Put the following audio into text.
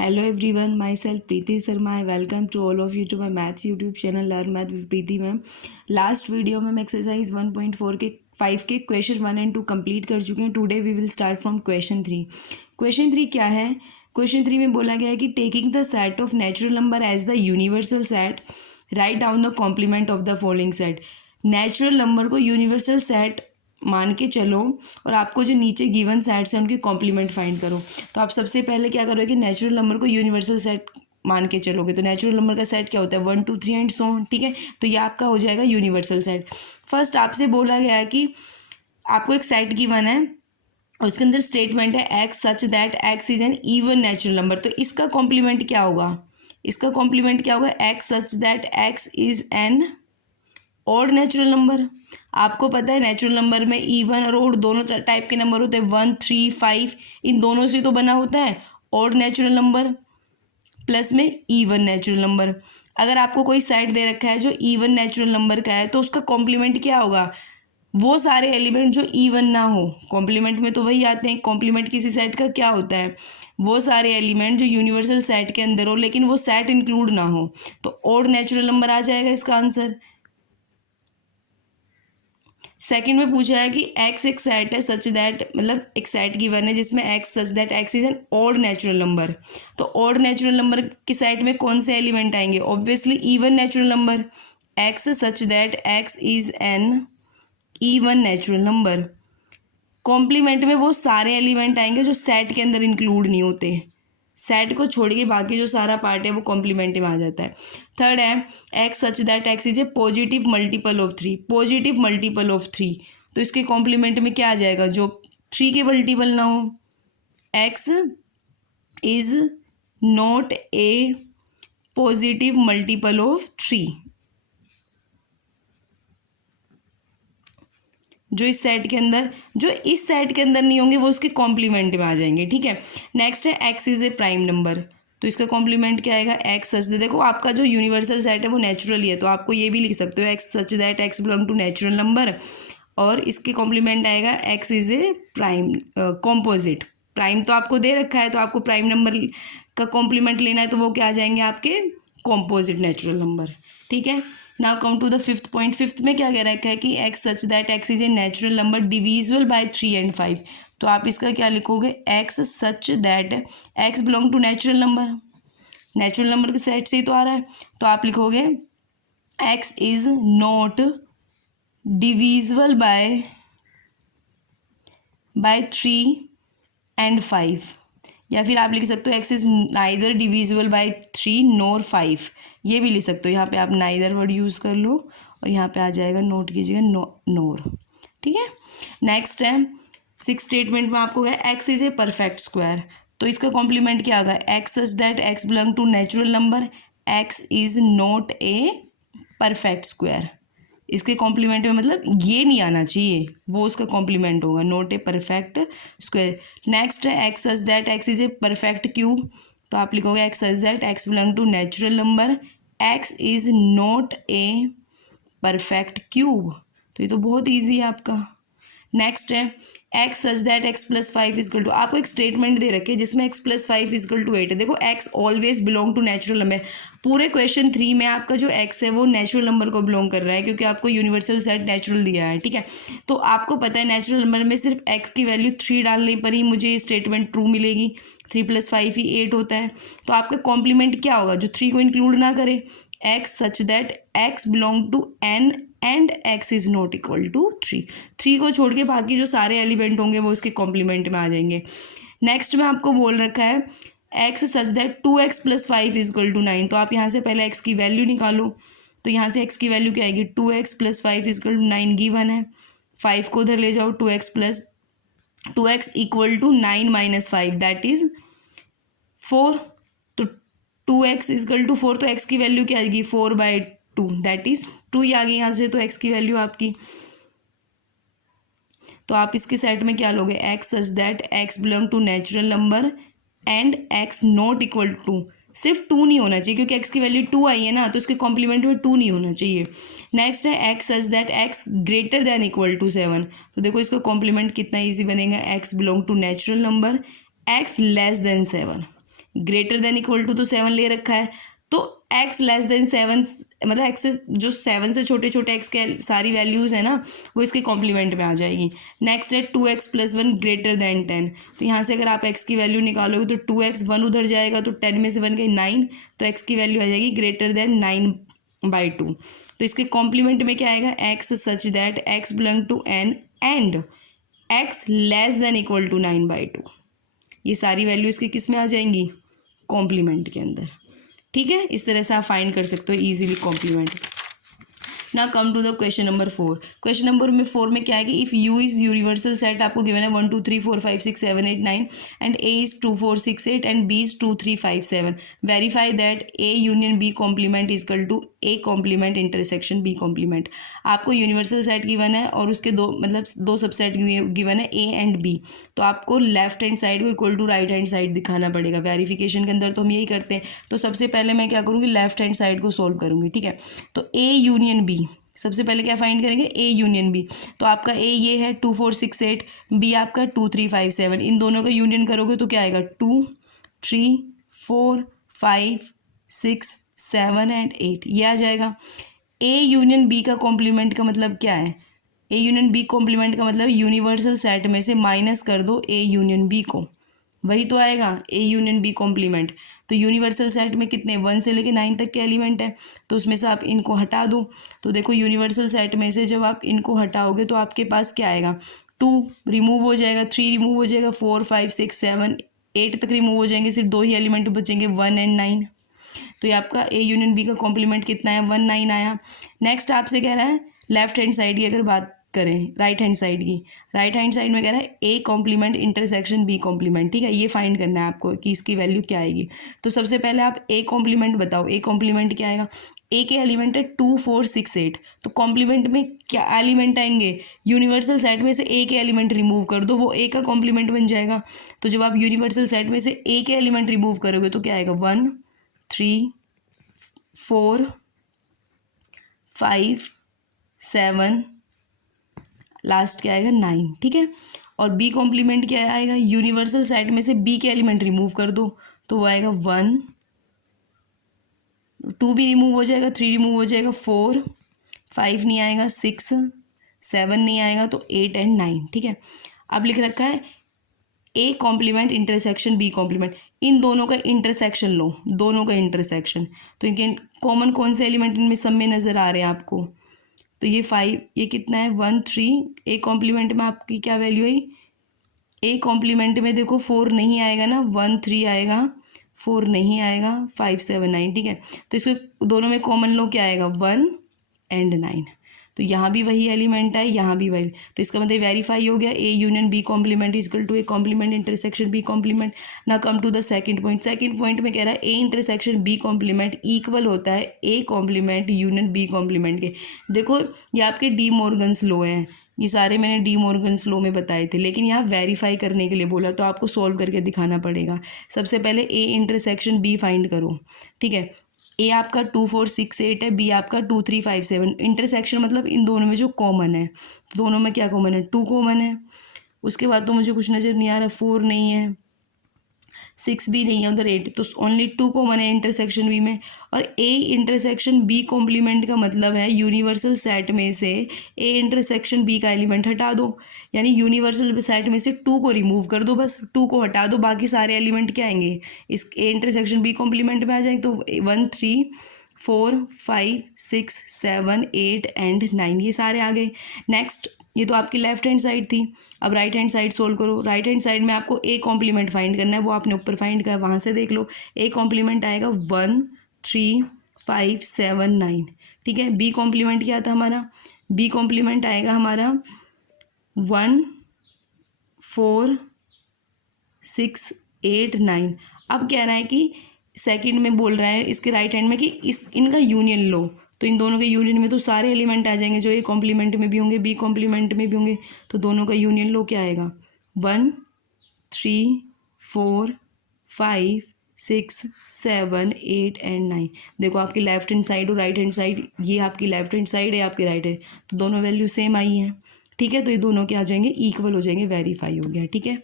Hello everyone, myself Preeti Sharma. I welcome to all of you to my maths YouTube channel Learn Math with Preeti ma'am. Last video में हम exercise 1.4 के 5 के question 1 and 2 complete कर चुके हैं. Today we will start from question 3. Question 3 क्या है? Question 3 में बोला गया है कि taking the set of natural number as the universal set, write down the complement of the following set. Natural number को यूनिवर्सल सेट मान के चलो और आपको जो नीचे गिवन सेट्स हैं उनके कॉम्प्लीमेंट फाइंड करो. तो आप सबसे पहले क्या करोगे कि नेचुरल नंबर को यूनिवर्सल सेट मान के चलोगे. तो नेचुरल नंबर का सेट क्या होता है? 1 2 3 एंड सो ऑन. ठीक है, तो ये आपका हो जाएगा यूनिवर्सल सेट. फर्स्ट आपसे बोला गया है कि आपको एक सेट गिवन है और उसके अंदर स्टेटमेंट है x such that x is an even natural number. तो इसका कॉम्प्लीमेंट क्या होगा? इसका कॉम्प्लीमेंट क्या होगा? X such that x is an odd natural number. आपको पता है नेचुरल नंबर में इवन और ऑड दोनों टाइप के नंबर होते हैं. 1 3 5 इन दोनों से तो बना होता है ऑड नेचुरल नंबर प्लस में इवन नेचुरल नंबर. अगर आपको कोई सेट दे रखा है जो इवन नेचुरल नंबर का है तो उसका कॉम्प्लीमेंट क्या होगा? वो सारे एलिमेंट जो इवन ना हो. कॉम्प्लीमेंट में तो वही आते हैं. कॉम्प्लीमेंट किसी सेट का क्या होता है? वो सारे एलिमेंट जो यूनिवर्सल सेट के अंदर हो लेकिन वो सेट इंक्लूड ना हो. तो ऑड नेचुरल नंबर आ जाएगा इसका आंसर. सेकंड में पूछा है कि एक्स एक सेट है सच दैट, मतलब एक सेट गिवन है जिसमें x such that x is an odd natural number. तो ऑड नेचुरल नंबर की सेट में कौन से एलिमेंट आएंगे? Obviously even natural number. X such that x is an even natural number. Complement में वो सारे एलिमेंट आएंगे जो सेट के अंदर इंक्लूड नहीं होते. सेट को छोड़ के बाकी जो सारा पार्ट है वो कॉम्प्लीमेंट में आ जाता है. थर्ड है x such that x is A positive multiple of 3. Positive multiple of 3, तो इसके कॉम्प्लीमेंट में क्या आ जाएगा? जो 3 के मल्टीपल ना हो. X is not A positive multiple of 3. जो इस सेट के अंदर नहीं होंगे वो उसके कॉम्प्लीमेंट में आ जाएंगे. ठीक है. नेक्स्ट है x is a prime number. तो इसका कॉम्प्लीमेंट क्या आएगा? एक्स सच. देखो आपका जो यूनिवर्सल सेट है वो नेचुरल ही है तो आपको ये भी लिख सकते हो x such that x belong to natural number. और इसके कॉम्प्लीमेंट आएगा x is a prime composite. Prime तो आपको दे रखा है तो आपको प्राइम नंबर का कॉम्प्लीमेंट लेना है तो वो क्या आ जाएंगे? आपके कॉम्पोजिट नेचुरल नंबर. ठीक है. Now come to the fifth point. Fifth में क्या कह रखा है कि x such that x is a natural number divisible by 3 and 5. तो आप इसका क्या लिखोगे? X such that x belong to natural number. Natural number के सेट से ही तो आ रहा है तो आप लिखोगे x is not divisible by 3 and 5. या फिर आप लिख सकते हो x is neither divisible by 3 नोर 5. ये भी लिख सकते हो. यहाँ पे आप नाइदर वर्ड यूज़ कर लो और यहाँ पे आ जाएगा नोट कीजिएगा नोर. ठीक है. नेक्स्ट है सिक्स स्टेटमेंट में आपको क्या है? X is a perfect square. तो इसका कॉम्प्लीमेंट क्या होगा? X such that x belong to natural number. X is not a perfect square. इसके कॉम्प्लीमेंट में मतलब ये नहीं आना चाहिए, वो उसका कॉम्प्लीमेंट होगा. Not a perfect square. Next है x such that x is a perfect cube. तो आप लिखोगे x such that x belong to natural number. X is not a perfect cube. तो ये तो बहुत ईजी है आपका. नेक्स्ट है x such that x plus 5 equal to. आपको एक स्टेटमेंट दे रखे जिसमें एक्स प्लस 5 इजकल टू 8 है. देखो x always belong to natural number. पूरे क्वेश्चन 3 में आपका जो एक्स है वो नेचुरल नंबर को बिलोंग कर रहा है क्योंकि आपको यूनिवर्सल सेट नेचुरल दिया है. ठीक है. तो आपको पता है नेचुरल नंबर में सिर्फ एक्स की वैल्यू 3 डालने पर ही मुझे ये स्टेटमेंट ट्रू मिलेगी. 3 + 5 ही 8 होता है. तो आपका कॉम्प्लीमेंट क्या होगा जो 3 को इंक्लूड ना करे? X such that x belong to N and x is not equal to 3. 3 को छोड़ के बाकी जो सारे एलिमेंट होंगे वो उसके कॉम्प्लीमेंट में आ जाएंगे. नेक्स्ट में आपको बोल रखा है x such that 2x + 5 equal to 9. तो आप यहाँ से पहले x की वैल्यू निकालो. तो यहाँ से x की वैल्यू क्या आएगी? 2x + 5 इजकल टू 9 गिवन है. 5 को उधर ले जाओ. 2x equal to 9 - 5 that is 4. तो 2x इजकल टू 4. तो x की वैल्यू क्या आएगी? 4/2 दैट इज 2 ही आ गई यहाँ से. तो x की वैल्यू आपकी. तो आप इसके सेट में क्या लोगे? X such that x belong to natural number and x not equal to. सिर्फ 2 नहीं होना चाहिए क्योंकि एक्स की वैल्यू 2 आई है ना तो उसके कॉम्प्लीमेंट में 2 नहीं होना चाहिए. नेक्स्ट है x such that x greater than equal to 7. तो देखो इसका कॉम्प्लीमेंट कितना ईजी बनेगा? X belong to natural number x less than 7. Greater than equal to तो 7 ले रखा है, तो x लेस देन 7 मतलब x से जो 7 से छोटे छोटे x के सारी वैल्यूज़ है ना वो इसके कॉम्प्लीमेंट में आ जाएगी। नेक्स्ट है 2x + 1 ग्रेटर देन 10, तो यहाँ से अगर आप x की वैल्यू निकालोगे तो 2x 1 उधर जाएगा तो 10 में से 1 गई 9, तो x की वैल्यू आ जाएगी ग्रेटर देन 9/2। तो इसके कॉम्प्लीमेंट में क्या आएगा, x such that x belong to n and x less than equal to 9/2। ये सारी वैल्यू इसके किस में आ जाएंगी, कॉम्प्लीमेंट के अंदर। ठीक है, इस तरह से आप फाइंड कर सकते हो इजीली कॉम्प्लीमेंट। ना come to the question number 4। Question number 4 में क्या है कि if U is universal set, आपको गिवन है 1 2 3 4 5 6 7 8 9 and A is 2 4 6 8 and B is 2 3 5 7। Verify that A union B complement is equal to A complement intersection B complement. आपको universal set given है और उसके दो सबसेट गिवन है A and B, तो आपको लेफ्ट हैंड साइड को equal to right hand side दिखाना पड़ेगा। वेरिफिकेशन के अंदर तो हम यही करते हैं। तो सबसे पहले मैं क्या करूँगी, लेफ्ट हैंड साइड को सोल्व करूँगी। ठीक है, तो ए यूनियन बी, सबसे पहले क्या फाइंड करेंगे, ए यूनियन बी। तो आपका ए ये है 2 4 6 8, बी आपका 2 3 5 7। इन दोनों का यूनियन करोगे तो क्या आएगा, 2 3 4 5 6 7 एंड 8, ये आ जाएगा। ए यूनियन बी का कॉम्प्लीमेंट का मतलब क्या है, ए यूनियन बी कॉम्प्लीमेंट का मतलब यूनिवर्सल सेट में से माइनस कर दो ए यूनियन बी को, वही तो आएगा ए यूनियन बी कॉम्प्लीमेंट। तो यूनिवर्सल सेट में कितने 1 से लेके 9 तक के एलिमेंट है, तो उसमें से आप इनको हटा दो। तो देखो यूनिवर्सल सेट में से जब आप इनको हटाओगे तो आपके पास क्या आएगा, 2 रिमूव हो जाएगा, 3 रिमूव हो जाएगा, 4 5 6 7 8 तक रिमूव हो जाएंगे, सिर्फ 2 ही एलिमेंट बचेंगे 1 एंड 9। तो ये आपका ए यूनियन बी का कॉम्प्लीमेंट कितना है, 1 9 आया। नेक्स्ट आपसे कह रहा है लेफ्ट हैंड साइड की अगर बात करें, राइट हैंड साइड की, राइट हैंड साइड में कह रहा है A complement intersection B complement. ठीक है, ये फाइंड करना है आपको कि इसकी वैल्यू क्या आएगी। तो सबसे पहले आप ए कॉम्प्लीमेंट बताओ, ए कॉम्प्लीमेंट क्या आएगा। ए के एलिमेंट है 2 4 6 8, तो कॉम्प्लीमेंट में क्या एलिमेंट आएंगे, यूनिवर्सल सेट में से ए के एलिमेंट रिमूव कर दो, वो ए का कॉम्प्लीमेंट बन जाएगा। तो जब आप यूनिवर्सल सेट में से ए के एलिमेंट रिमूव करोगे तो क्या आएगा, 1 3 4 5 7, लास्ट क्या आएगा 9। ठीक है, और बी कॉम्प्लीमेंट क्या आएगा, यूनिवर्सल सेट में से बी के एलिमेंट रिमूव कर दो, तो वो आएगा 1 2 भी रिमूव हो जाएगा, 3 रिमूव हो जाएगा, 4 5 नहीं आएगा, 6 7 नहीं आएगा, तो 8 एंड 9। ठीक है, अब लिख रखा है A complement intersection B complement, इन दोनों का इंटरसेक्शन लो, दोनों का इंटरसेक्शन। तो इनके कॉमन कौन से एलिमेंट इनमें सब में नज़र आ रहे हैं आपको, तो ये 5, ये कितना है 1 3, ए कॉम्प्लीमेंट में आपकी क्या वैल्यू आई, ए कॉम्प्लीमेंट में देखो 4 नहीं आएगा ना, 1 3 आएगा, 4 नहीं आएगा, 5 7 9। ठीक है, तो इसको दोनों में कॉमन लो, क्या आएगा 1 एंड 9। तो यहाँ भी वही एलिमेंट है, यहाँ भी वही, तो इसका मतलब वेरीफाई हो गया A union B complement is equal to A complement intersection B complement. ना come to the second point. Second point में कह रहा है A intersection B complement equal होता है A complement union B complement के। देखो ये आपके डी मॉर्गन्स लॉ हैं, ये सारे मैंने डी मॉर्गन्स लॉ में बताए थे, लेकिन यहाँ वेरीफाई करने के लिए बोला तो आपको सोल्व करके दिखाना पड़ेगा। सबसे पहले ए इंटरसेक्शन बी फाइंड करो। ठीक है, ए आपका 2 4 6 8 है, बी आपका 2 3 5 7। इंटरसेक्शन मतलब इन दोनों में जो कॉमन है, तो दोनों में क्या कॉमन है, 2 कॉमन है। उसके बाद तो मुझे कुछ नज़र नहीं आ रहा, 4 नहीं है, 6 भी नहीं है, उधर 8, तो ओनली 2 कॉमन है इंटरसेक्शन बी में। और ए इंटरसेक्शन बी कॉम्प्लीमेंट का मतलब है यूनिवर्सल सेट में से ए इंटरसेक्शन बी का एलिमेंट हटा दो, यानी यूनिवर्सल सेट में से 2 को रिमूव कर दो, बस 2 को हटा दो, बाकी सारे एलिमेंट क्या आएंगे इस ए इंटरसेक्शन बी कॉम्प्लीमेंट में आ जाएंगे। तो 1 3 4 5 6 7 8 एंड 9 ये सारे आ गए। नेक्स्ट, ये तो आपकी लेफ्ट हैंड साइड थी, अब राइट हैंड साइड सोल्व करो। राइट हैंड साइड में आपको ए कॉम्प्लीमेंट फाइंड करना है, वो आपने ऊपर फाइंड किया, वहाँ से देख लो। ए कॉम्प्लीमेंट आएगा 1 3 5 7 9। ठीक है, बी कॉम्प्लीमेंट क्या था हमारा, बी कॉम्प्लीमेंट आएगा हमारा 1 4 6 8 9। अब कह रहा है कि सेकंड में बोल रहा है इसके राइट हैंड में कि इनका यूनियन लो, तो इन दोनों के यूनियन में तो सारे एलिमेंट आ जाएंगे जो ए कॉम्प्लीमेंट में भी होंगे बी कॉम्प्लीमेंट में भी होंगे, तो दोनों का यूनियन लो, क्या आएगा 1 3 4 5 6 7 8 एंड 9। देखो आपकी लेफ्ट हैंड साइड और राइट हैंड साइड, ये आपकी लेफ्ट हैंड साइड है, आपकी राइट हैंड, तो दोनों वैल्यू सेम आई हैं। ठीक है, तो ये दोनों क्या आ जाएंगे, इक्वल हो जाएंगे, वेरीफाई हो गया। ठीक है।